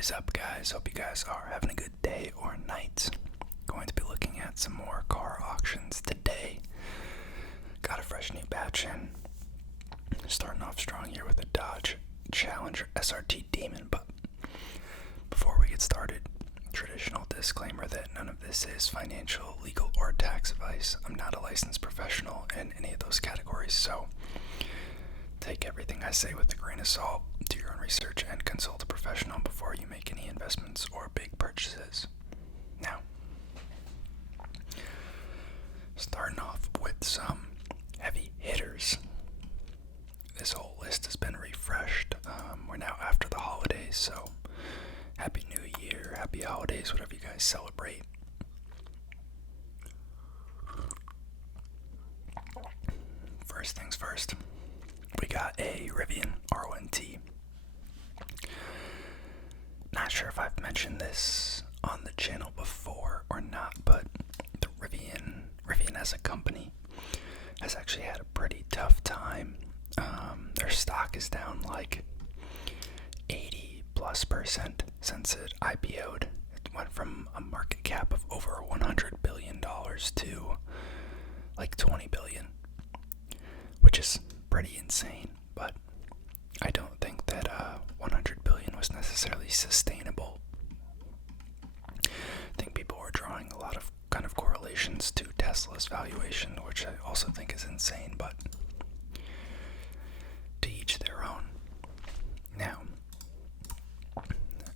is up, guys? Hope you guys are having a good day or night. Going to be looking at some more car auctions today. Got a fresh new batch in. Starting off strong here with a Dodge Challenger SRT Demon, but before we get started, traditional disclaimer that none of this is financial, legal, or tax advice. I'm not a licensed professional in any of those categories, so take everything I say with a grain of salt. Do your own research and consult a professional before you make any investments or big purchases. Now, starting off with some heavy hitters. This whole list has been refreshed. We're now after the holidays, so Happy New Year, Happy Holidays, whatever you guys celebrate. First things first, we got a Rivian R1T. Not sure if I've mentioned this on the channel before or not, but the Rivian as a company has actually had a pretty tough time. Their stock is down like 80+% since it IPO'd. It went from a market cap of over $100 billion to like $20 billion, which is pretty insane, but I don't think that $100 billion was necessarily sustainable. I think people were drawing a lot of kind of correlations to Tesla's valuation, which I also think is insane, but to each their own. Now,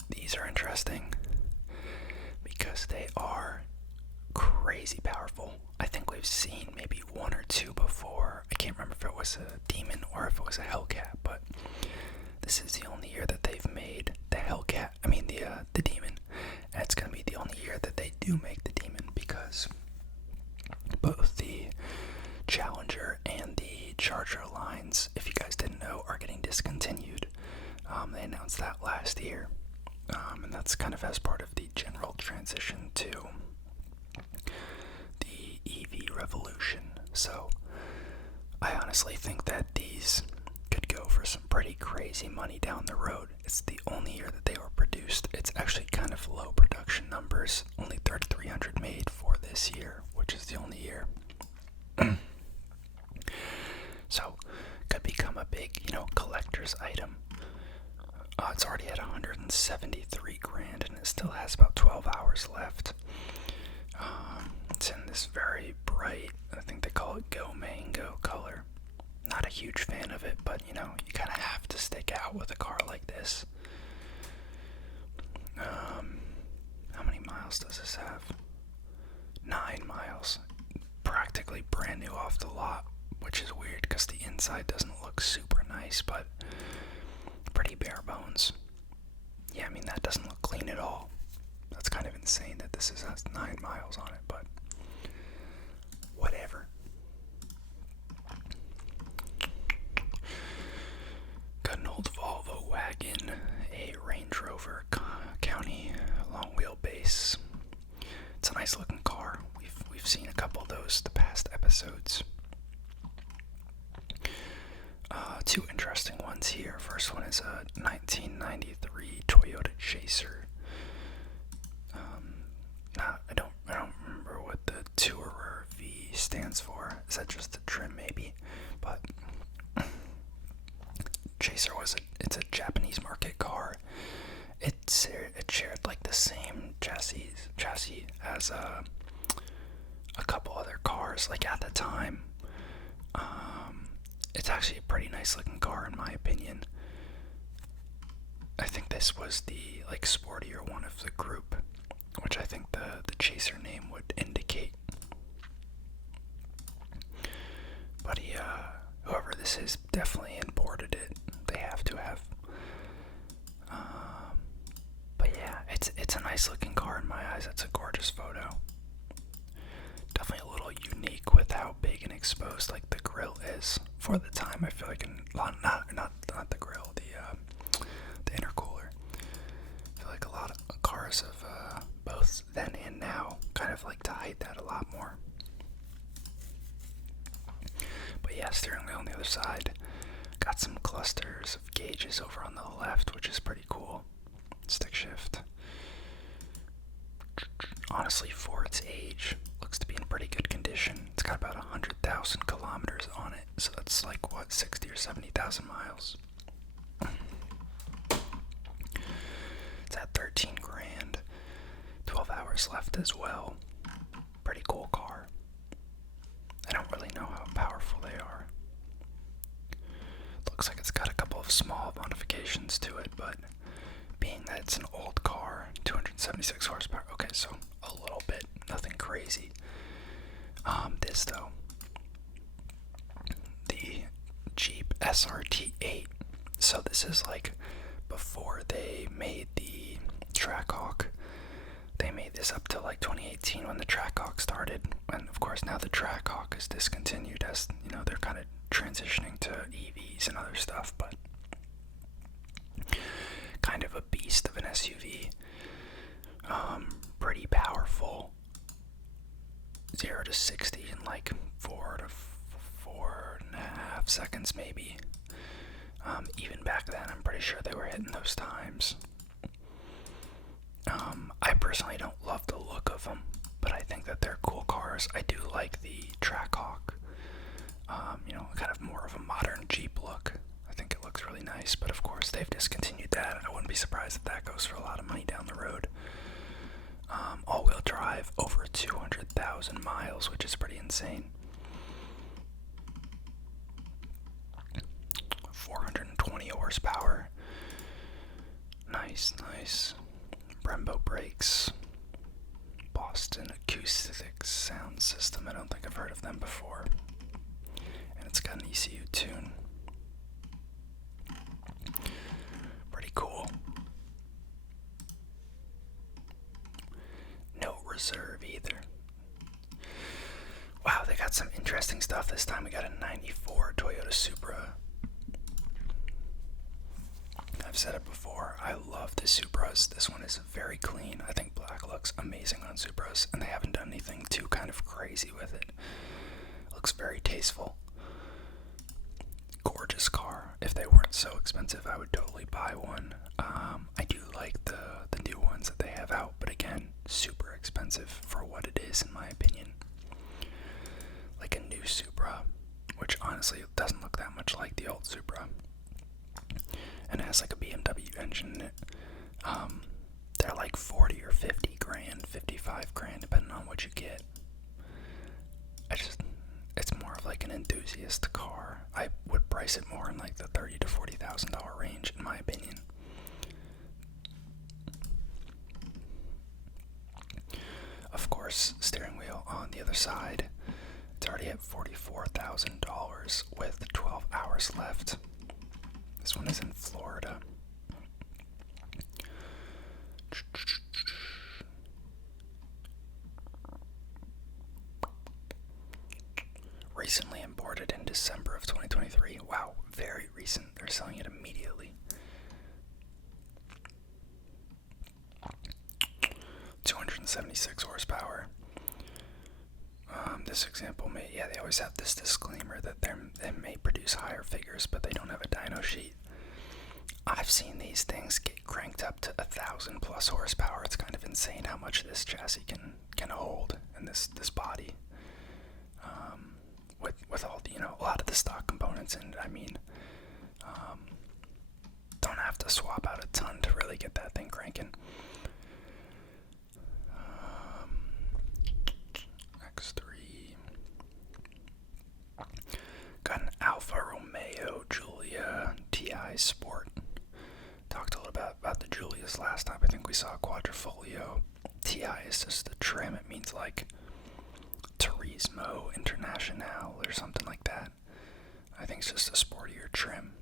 these are interesting because they are crazy powerful. I think we've seen maybe one or two before. I can't remember if it was a Demon or if it was a Hellcat, but this is the only year that they've made the Hellcat. The Demon. And it's going to be the only year that they do make the Demon because both the Challenger and the Charger lines, if you guys didn't know, are getting discontinued. They announced that last year. And that's kind of as part of the general transition to the EV revolution. So I honestly think that these could go for some pretty crazy money down the road. It's the only year that they were produced. It's actually kind of low production numbers. Only 3,300 made for this year, which is the only year. So could become a big, collector's item. It's already at 173 grand and it still has about 12 hours left. It's in this very bright, I think they call it Go Mango color. Not a huge fan of it, but you kind of have to stick out with a car like this. How many miles does this have? 9 miles. Practically brand new off the lot, which is weird because the inside doesn't look super nice, but pretty bare bones. Yeah, that doesn't look clean at all. That's kind of insane that this has 9 miles on it, but whatever. Got an old Volvo wagon, a Range Rover County long wheelbase. It's a nice looking car. We've seen a couple of those the past episodes. Two interesting ones here. First one is a 1993 Toyota Chaser. I don't remember what the Tourer V stands for. Is that just the trim maybe? But Chaser it's a Japanese market car. It shared like the same chassis as a couple other cars like at the time. It's actually a pretty nice looking car in my opinion. I think this was the sportier one of the group, which I think the Chaser name would indicate. But whoever this is definitely imported it. They have to have. But yeah, it's a nice looking car in my eyes. It's a gorgeous photo. Definitely a little unique with how big and exposed the grille is for the time. I feel like not the grille, the intercooler. I feel like a lot of cars of both then and now kind of like to hide that a lot more. But yeah, steering wheel on the other side. Got some clusters of gauges over on the left, which is pretty cool. stick shift. Honestly, for its age, looks to be in pretty good condition. It's got about 100,000 kilometers on it, so that's like, what, 60 or 70,000 miles. It's at 13 grand. 12 hours left as well. Pretty cool car. I don't really know how powerful they are. Looks like it's got a couple of small modifications to it, but being that it's an old car, 276 horsepower. Okay, so a little bit, nothing crazy. This though, the Jeep SRT8. So this is like before they made the Trackhawk. They made this up till like 2018 when the Trackhawk started, and of course now the Trackhawk is discontinued, as you know, they're kind of transitioning to EVs and other stuff, but kind of a beast of an SUV. Pretty powerful. 0 to 60 in like 4 to 4.5 seconds maybe. Even back then, I'm pretty sure they were hitting those times. I personally don't love the look of them, but I think that they're cool cars. I do like the Trackhawk. Kind of more of a modern Jeep look. I think it looks really nice, but of course they've discontinued that. I wouldn't be surprised if that goes for a lot of money down the road. All-wheel drive, over 200,000 miles, which is pretty insane. 420 horsepower. Nice. Brembo brakes. Boston Acoustics sound system. I don't think I've heard of them before. And it's got an ECU tune. Pretty cool. No reserve either. Wow, they got some interesting stuff this time. We got a 94 Toyota Supra. I've said it before, I love the Supras. This one is very clean. I think black looks amazing on Supras, and they haven't done anything too kind of crazy with it. Looks very tasteful. Gorgeous car. If they weren't so expensive, I would totally buy one. I do like the new ones that they have out, but again, super expensive for what it is, in my opinion. Like a new Supra, which honestly doesn't look that much like the old Supra, and it has like a BMW engine in it. They're like 40 or 50 grand, 55 grand, depending on what you get. It's more of like an enthusiast car. I would price it more in like the $30,000 to $40,000 range, in my opinion. Of course, steering wheel on the other side. It's already at $44,000 with 12 hours left. This one is in Florida. Recently imported in December of 2023. Wow, very recent. They're selling it immediately. 276 horsepower. This example they always have this disclaimer that they may produce higher figures, but they don't have a dyno sheet. I've seen these things get cranked up to 1,000 plus horsepower. It's kind of insane how much this chassis can hold, and this body. With all the, a lot of the stock components in it. I mean, don't have to swap out a ton to really get that thing cranking. X3. Got an Alfa Romeo Giulia TI Sport. Talked a little bit about the Giulias last time. I think we saw a Quadrifoglio. TI is just the trim. It means like Turismo International or something like that. I think it's just a sportier trim.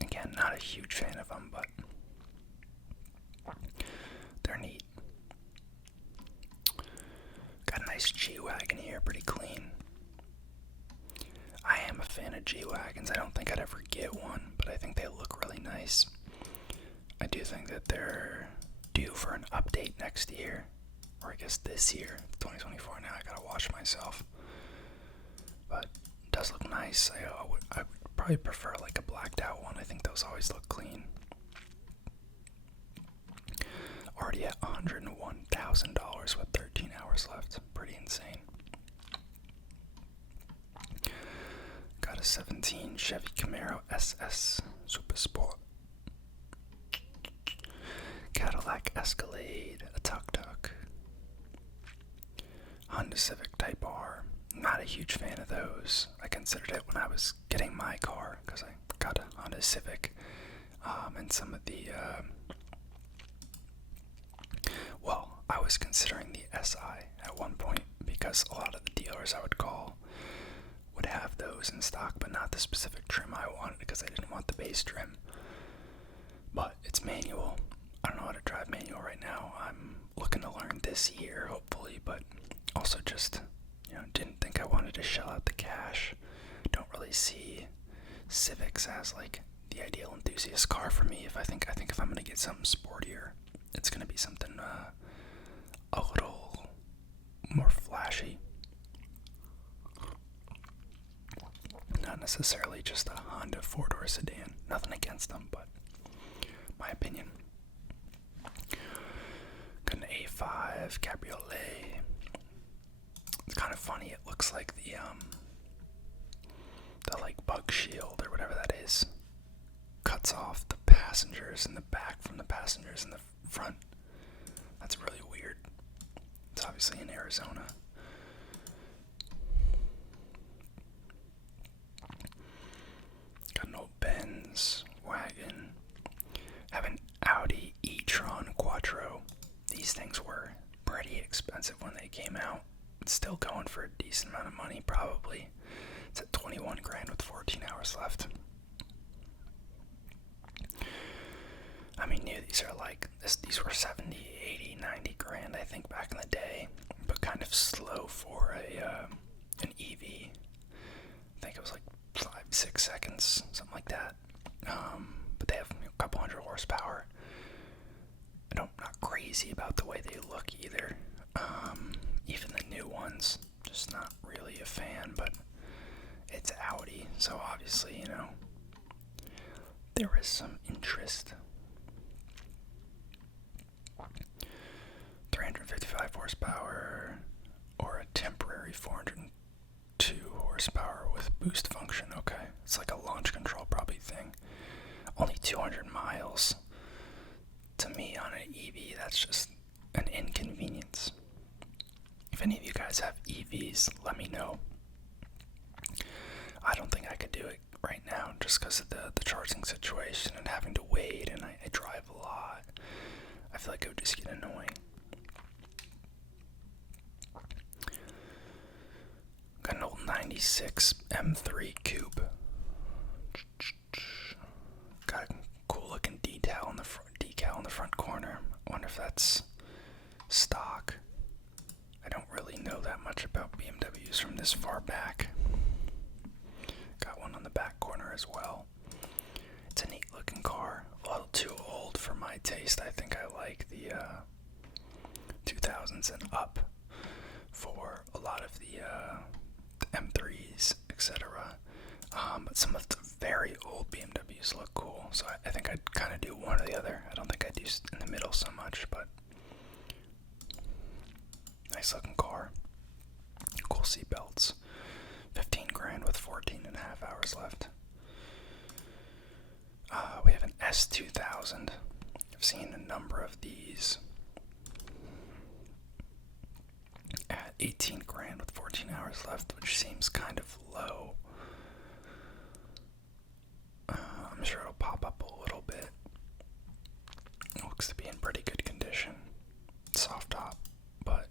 Again, not a huge fan of them, but they're neat. Got a nice G-Wagon here, pretty clean. I am a fan of G-Wagons. I don't think I'd ever get one, but I think they look really nice. I do think that they're due for an update next year. Or I guess this year, 2024 now, I gotta watch myself. But it does look nice. I would probably prefer like a blacked out one. I think those always look clean. already at $101,000 with 13 hours left. Pretty insane. Got a 17 Chevy Camaro SS Super Sport. Cadillac Escalade, a tuk-tuk. Honda Civic Type R. Not a huge fan of those. I considered it when I was getting my car because I got a Honda Civic. And some of the, I was considering the SI at one point because a lot of the dealers I would call would have those in stock, but not the specific trim I wanted because I didn't want the base trim. But it's manual. I don't know how to drive manual right now. I'm looking to learn this year, hopefully, but also just, didn't think I wanted to shell out the cash. Don't really see Civics as like the ideal enthusiast car for me. I think if I'm gonna get something sportier, it's gonna be something a little more flashy. Not necessarily just a Honda four-door sedan. Nothing against them, but my opinion. Got an A5 Cabriolet. It's kind of funny. It looks like the like bug shield or whatever that is cuts off the passengers in the back from the passengers in the front. That's really weird. It's obviously in Arizona. Got an old Benz wagon. Have an Audi e-tron Quattro. These things were pretty expensive when they came out. It's still going for a decent amount of money, probably. It's at 21 grand with 14 hours left. I mean, these are like, these were 70, 80, 90 grand, I think, back in the day, but kind of slow for an EV. I think it was like 5-6 seconds, something like that. But they have a couple hundred horsepower. I'm not crazy about the way they look either. Even the new ones, just not really a fan, but it's Audi, so obviously, there is some interest. 355 horsepower, or a temporary 402 horsepower with boost function. Okay, it's like a launch control probably thing. Only 200 miles. To me, on an EV, that's just an inconvenience. If any of you guys have EVs, let me know. I don't think I could do it right now just because of the charging situation and having to wait, and I drive a lot. I feel like it would just get annoying. Got an old 96 M3 Coupe. Got a cool looking decal in the front corner. I wonder if that's stock. I don't really know that much about BMWs from this far back. Got one on the back corner as well. It's a neat looking car. A little too old for my taste. I think I like the 2000s and up for a lot of the M3s, etc. But some of the very old BMWs look cool, so I think I'd kind of do one or the other. I don't think I'd do in the middle so much, but nice looking car. Cool seat belts. 15 grand with 14 and a half hours left. We have an S2000. I've seen a number of these at 18 grand with 14 hours left, which seems kind of low. I'm sure it'll pop up a little bit. It looks to be in pretty good condition. Soft top, but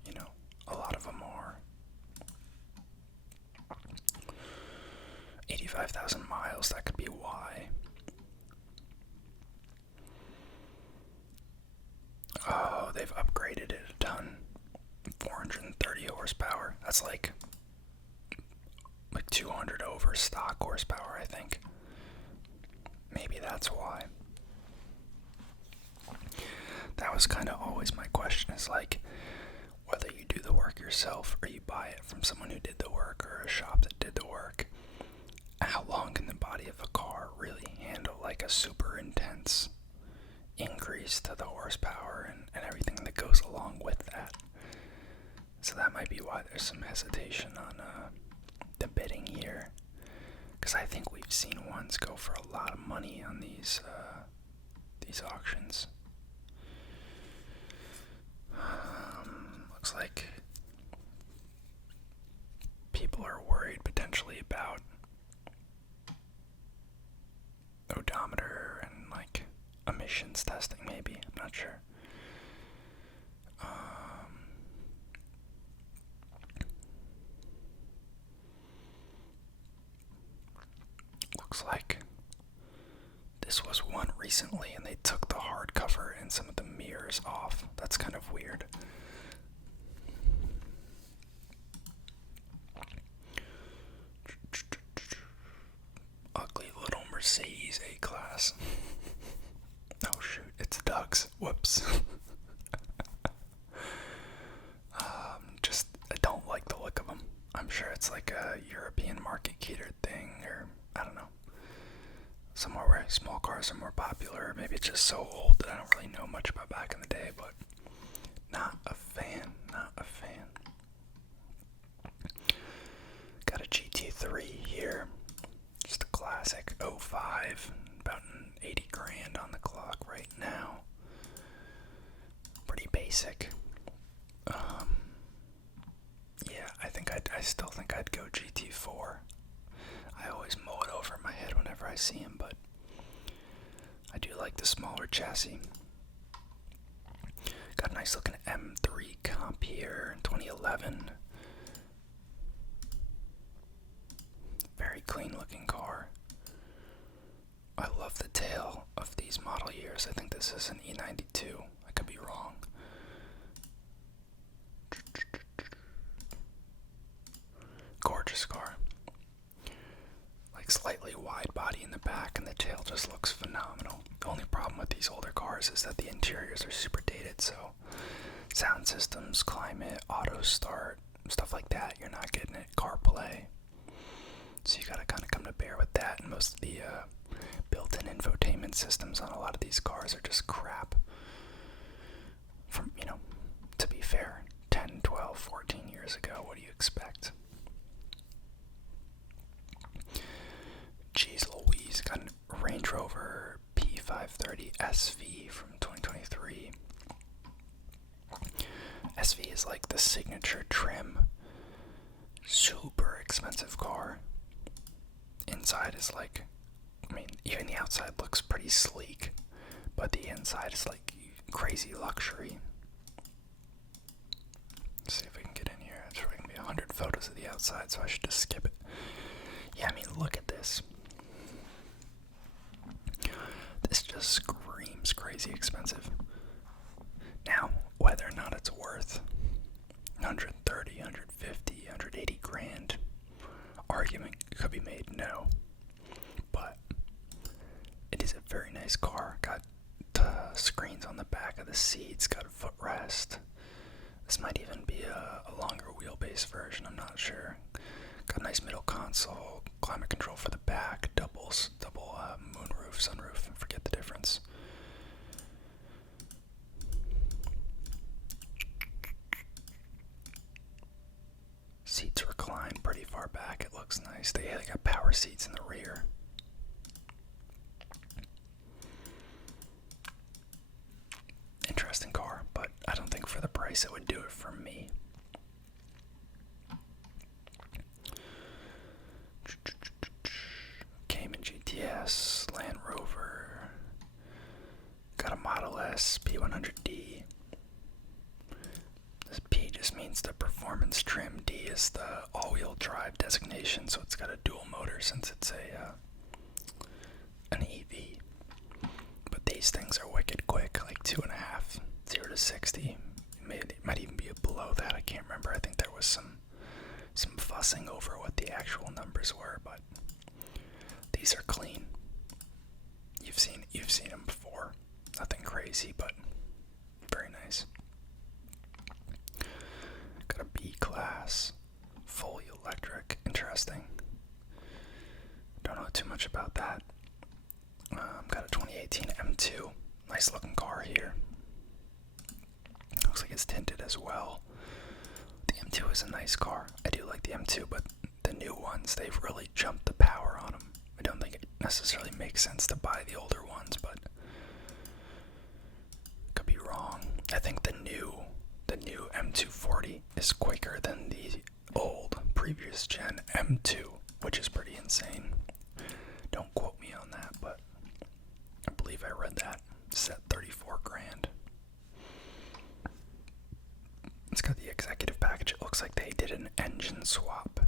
a lot of them are. 85,000 miles, that could be why. Oh, they've upgraded it a ton. 430 horsepower. That's like 200 over stock horsepower, I think. Maybe that's why. That was kind of always my question, is like, whether you do the work yourself or you buy it from someone who did the work or a shop that did the work, how long can the body of a car really handle like a super intense increase to the horsepower and everything might be why there's some hesitation on the bidding here. Because I think we've seen ones go for a lot of money on these auctions. Looks like people are worried potentially about odometer and like emissions testing, maybe. I'm not sure. Looks like this was one recently and they took the hardcover and some of the mirrors off. That's kind of weird. Ugly little Mercedes A-Class. Oh shoot, it's Doug's. Whoops. I don't like the look of them. I'm sure it's like a European market catered thing, or I don't know. Somewhere where small cars are more popular. Maybe it's just so old that I don't really know much about back in the day, but not a fan. Got a GT3 here. Just a classic 05. About 80 grand on the clock right now. Pretty basic. Yeah, I still think I'd go GT4. I always mull it over in my head whenever I see him, but I do like the smaller chassis. Got a nice looking M3 comp here in 2011. Very clean looking car. I love the tail of these model years. I think this is an E92. I could be wrong. Gorgeous car. Like slightly wide body in the back and the tail just looks phenomenal. The only problem with these older cars is that the interiors are super dated, so sound systems, climate, auto start, stuff like that, you're not getting it. CarPlay. So you gotta kind of come to bear with that, and most of the built-in infotainment systems on a lot of these cars are just crap. From, to be fair, 10, 12, 14 years ago, what do you expect? Jeez Louise, got a Range Rover P530 SV from 2023. SV is like the signature trim. Super expensive car. Inside is like, even the outside looks pretty sleek, but the inside is like crazy luxury. Let's see if we can get in here. There's probably gonna be 100 photos of the outside, so I should just skip it. Yeah, look at this. This just screams crazy expensive. Now, whether or not it's worth 130, 150, 180 grand, argument could be made, no. But it is a very nice car. Got screens on the back of the seats, got a footrest. This might even be a longer wheelbase version, I'm not sure. Got a nice middle console, climate control for the back, double moonroof, sunroof, forget the difference. Seats recline pretty far back, it looks nice. They got power seats in the rear. Interesting car, but I don't think for the price it would do it for me. Cayman GTS, Land Rover, got a Model S, P100D. This P just means the performance trim. D is the all-wheel drive designation, so it's got a dual motor since it's an EV. But these things are wicked quick, like 2.5, 0 to 60. It might even be below that. I can't remember. I think there was some fussing over what the actual numbers were, but these are clean. You've seen them before. Nothing crazy, but very nice. Got a B-Class, fully electric. Interesting. Don't know too much about that. Got a 2018 M2. Nice looking car here. Looks like it's tinted as well. The M2 is a nice car. I do like the M2, but the new ones, they've really jumped the power on them. I don't think it necessarily makes sense to buy the older ones, but could be wrong. I think the new M240 is quicker than the old previous gen M2, which is pretty insane. Don't quote me on that, but I believe I read that. Set 34 grand. It's got the executive package. It looks like they did an engine swap.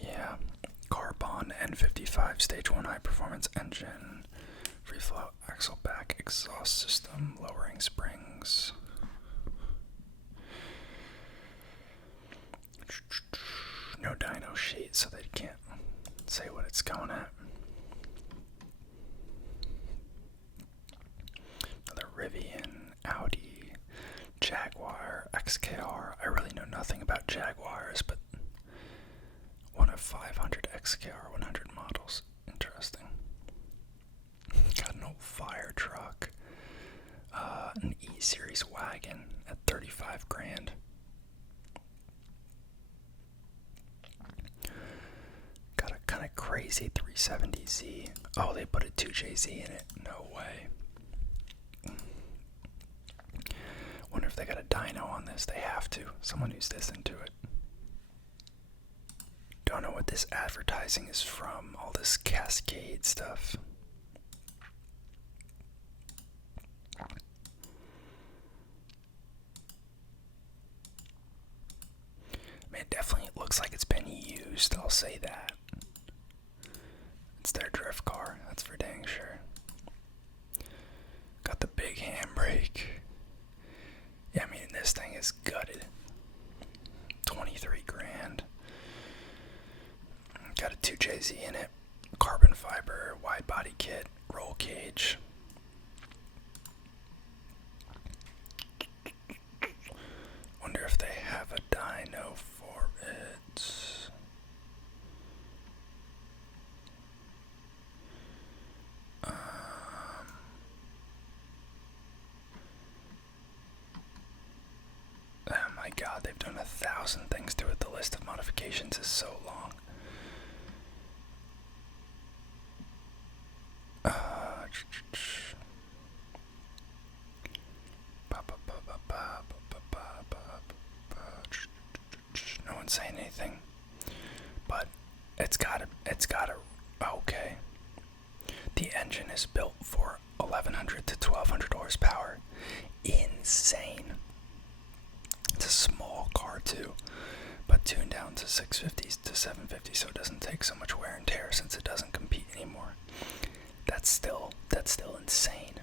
Yeah. Carbon N55 Stage 1 high performance engine. Free flow axle back exhaust system. Lowering springs. No dyno sheet, so they can't say what it's going at. Another Rivian, Audi, Jaguar, XKR. I really know nothing about Jaguars, but one of 500 XKR 100 models. Interesting. Got an old fire truck. An E-Series wagon at 35 grand. Got a kind of crazy 370Z. Oh, they put a 2JZ in it. No way. Wonder if they got a dyno on this. They have to. Someone who's this into it. Don't know what this advertising is from. All this Cascade stuff. I mean, it definitely looks like it's been used. I'll say that. It's their drift car. That's for dang sure. Got the big handbrake. Yeah, I mean, this thing is gutted. 23 grand. Got a 2JZ in it. Carbon fiber, wide body kit, roll cage. Wonder if they have a dyno for it. Oh my god, they've done 1,000 things to it. The list of modifications is so long. No one's saying anything, but it's gotta, okay. The engine is built for 1,100 to 1,200 horsepower. Insane. It's a small car too, but tuned down to 650s to 750, so it doesn't take so much wear and tear since it doesn't compete anymore. That's still insane.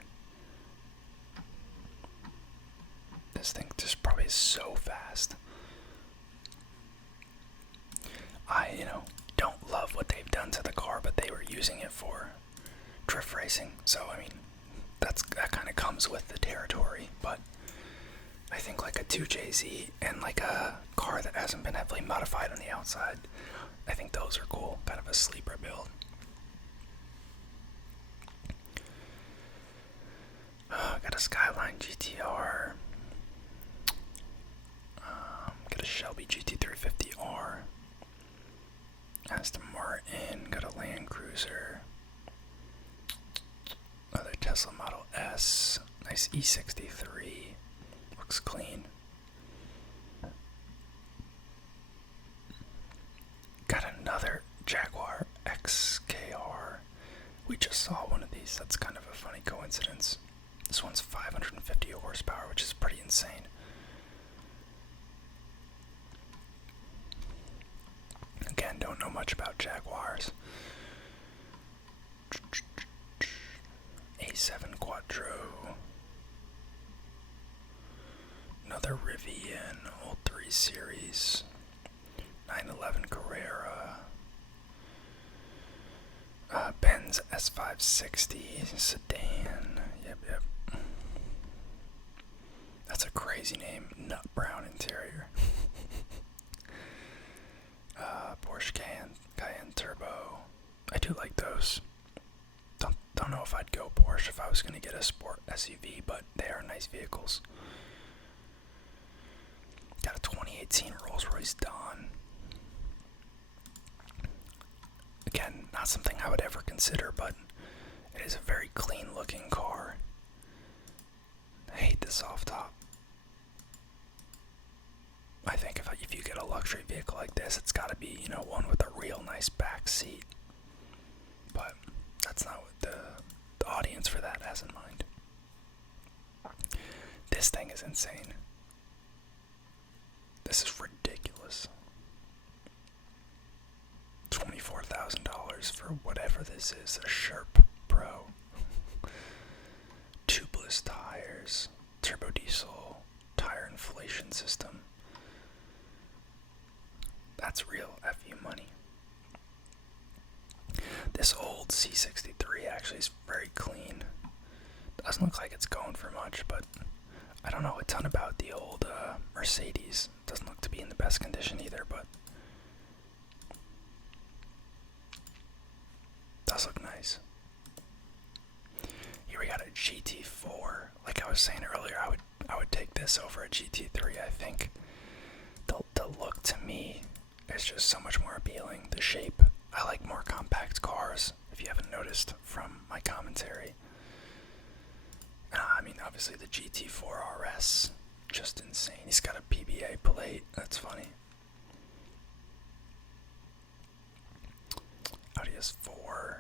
This thing just probably is so fast. I, don't love what they've done to the car, but they were using it for drift racing, so I mean, that kind of comes with the territory. But I think like a 2JZ and like a car that hasn't been heavily modified on the outside, I think those are cool. Kind of a sleeper build. Got a Skyline GTR. Got a Shelby GT350R. Aston Martin. Got a Land Cruiser. Another Tesla Model S. Nice E63. Looks clean. Got another Jaguar XKR. We just saw one of these. That's kind of a funny coincidence. This one's 550 horsepower, which is pretty insane. Again, don't know much about Jaguars. A7 Quattro. Another Rivian, old 3 Series. 911 Carrera. Benz S560 sedan. Yep. That's a crazy name. Nut brown interior. Porsche Cayenne Turbo. I do like those. Don't know if I'd go Porsche if I was going to get a sport SUV, but they are nice vehicles. Got a 2018 Rolls-Royce Dawn. Again, not something I would ever consider, but it is a very clean looking car. I hate the soft top. I think if you get a luxury vehicle like this, it's got to be, one with a real nice back seat. But that's not what the audience for that has in mind. This thing is insane. This is ridiculous. $24,000 for whatever this is, a Sherp Pro. Tubeless tires, turbo diesel, tire inflation system. That's real FU money. This old C63 actually is very clean. Doesn't look like it's going for much, but I don't know a ton about the old Mercedes. Doesn't look to be in the best condition either, but does look nice. Here we got a GT4. Like I was saying earlier, I would take this over a GT3. I think the look to me is just so much more appealing. The shape. I like more compact cars, if you haven't noticed from my commentary. I mean, obviously the GT4 RS, just insane. He's got a PBA plate. That's funny. Audi S4,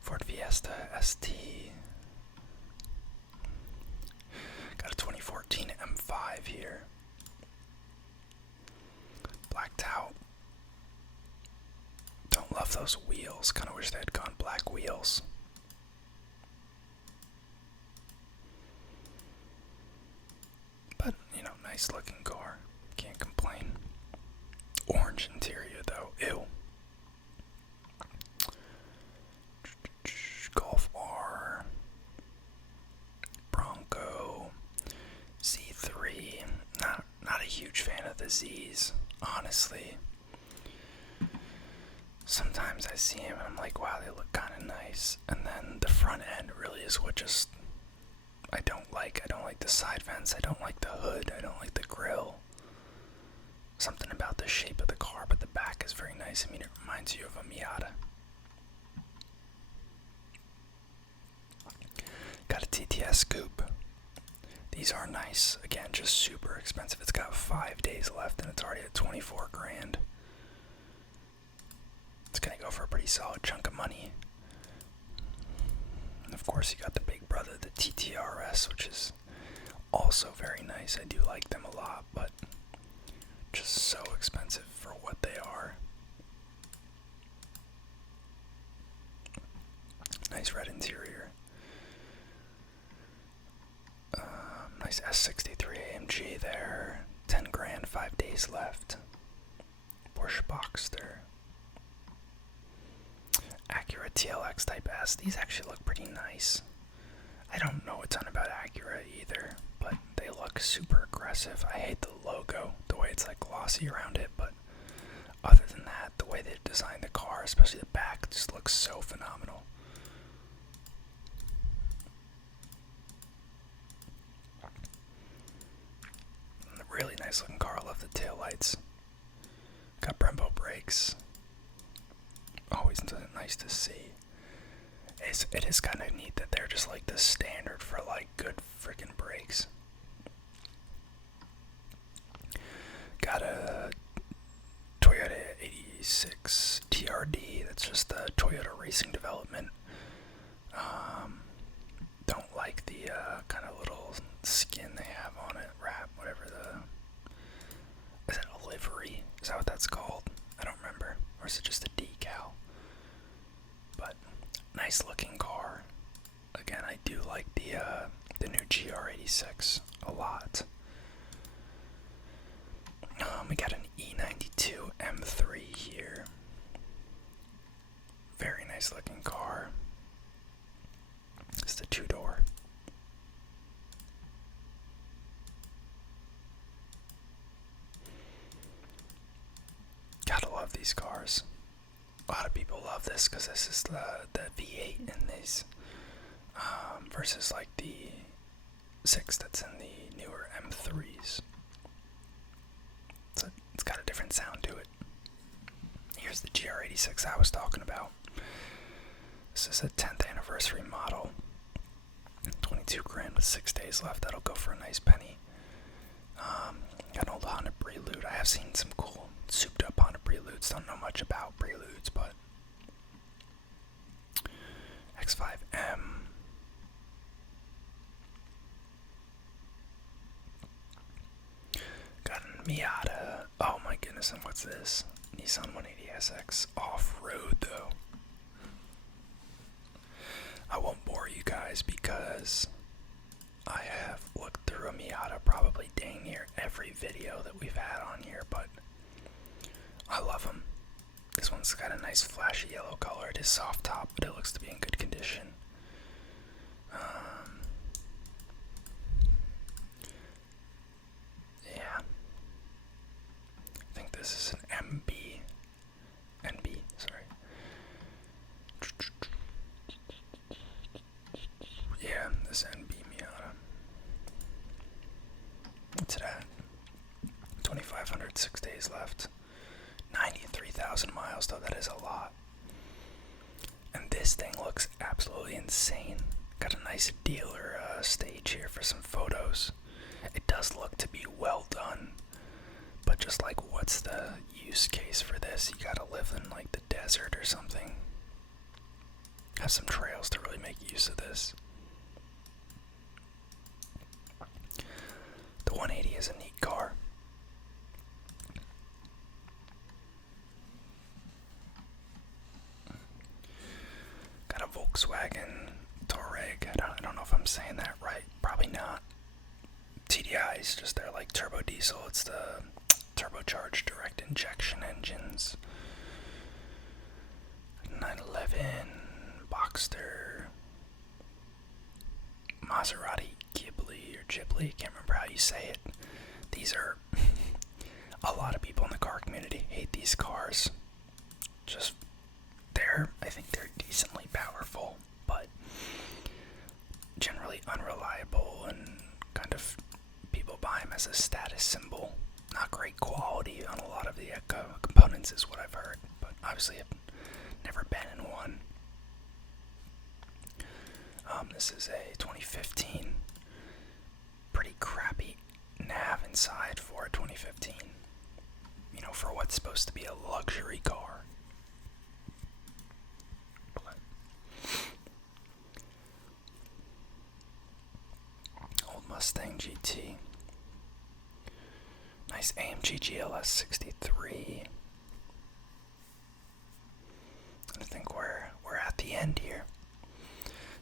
Ford Fiesta ST. Got a 2014 M5 here. Blacked out. Don't love those wheels. Kind of wish they had gone black wheels. But, nice looking car. Can't complain. Orange interior though. Ew. Golf R. Bronco. Z3. Not a huge fan of the Zs, honestly. Sometimes I see them and I'm like, wow, they look kind of nice. And then the front end really is what just I don't like. I don't like the side vents. I don't like the hood. I don't like the grille. Something about the shape of the car, but the back is very nice. I mean, it reminds you of a Miata. Got a TTS Coupe. These are nice. Again, just super expensive. It's got 5 days left and it's already at 24 grand. It's gonna go for a pretty solid chunk of money. And of course, you got the big brother, the TTRS, which is also very nice. I do like them a lot, but just so expensive for what they are. Nice red interior. Nice S63 AMG there. 10 grand, 5 days left. Porsche Boxster. Acura TLX Type S. These actually look pretty nice. I don't know a ton about Acura either, but they look super aggressive. I hate the logo, the way it's like glossy around it, but other than that, the way they've designed the car, especially the back, just looks so phenomenal. Really nice looking car. I love the taillights. Got Brembo brakes. Always nice to see. It is kind of neat that they're just like the standard for like good freaking brakes. Got a Toyota 86 TRD. That's just the Toyota Racing Development. Don't like the kind of little skin they have on it, wrap, whatever is it a livery? Is that what that's called? I don't remember. Or is it just a decal? But nice looking car. Again, I do like the new GR86 a lot. We got an E92 M3 here. Very nice looking car. It's the 2-door. Gotta love these cars. A lot of people love this because this is the V8 in these versus like the 6 that's in the newer M3s. different sound to it. Here's the GR86 I was talking about. This is a 10th anniversary model. 22 grand with 6 days left. That'll go for a nice penny. Got an old Honda Prelude. I have seen some cool souped up Honda Preludes. Don't know much about Preludes, but X5M. Got a Miata. Oh my goodness, and what's this? Nissan 180SX off-road though. I won't bore you guys because I have looked through a Miata probably dang near every video that we've had on here, but I love them. This one's got a nice flashy yellow color. It is soft top, but it looks to be in good condition. Yeah. I think this is an NB, sorry. Yeah, this NB Miata. What's it at? 2,500, 6 days left. 93,000 miles, though, that is a lot. And this thing looks absolutely insane. Got a nice dealer stage here for some photos. It does look to be well done. But just like, what's the use case for this? You gotta live in like the desert or something. Have some trails to really make use of this. The 180 is a neat car. Got a Volkswagen Touareg. I don't know if I'm saying that right. Probably not. TDI is just their like turbo diesel. It's the turbocharged direct injection engines. 911, Boxster, Maserati Ghibli, can't remember how you say it. These are, a lot of people in the car community hate these cars. I think they're decently powerful, but generally unreliable and kind of people buy them as a status symbol. Not great quality on a lot of the components is what I've heard, but obviously I've never been in one. This is a 2015, pretty crappy nav inside for a 2015. You know, for what's supposed to be a luxury car. Old Mustang GT. Nice AMG GLS 63. I think we're at the end here.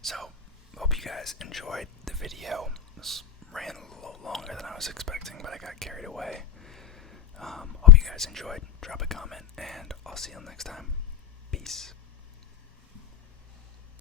So, hope you guys enjoyed the video. This ran a little longer than I was expecting, but I got carried away.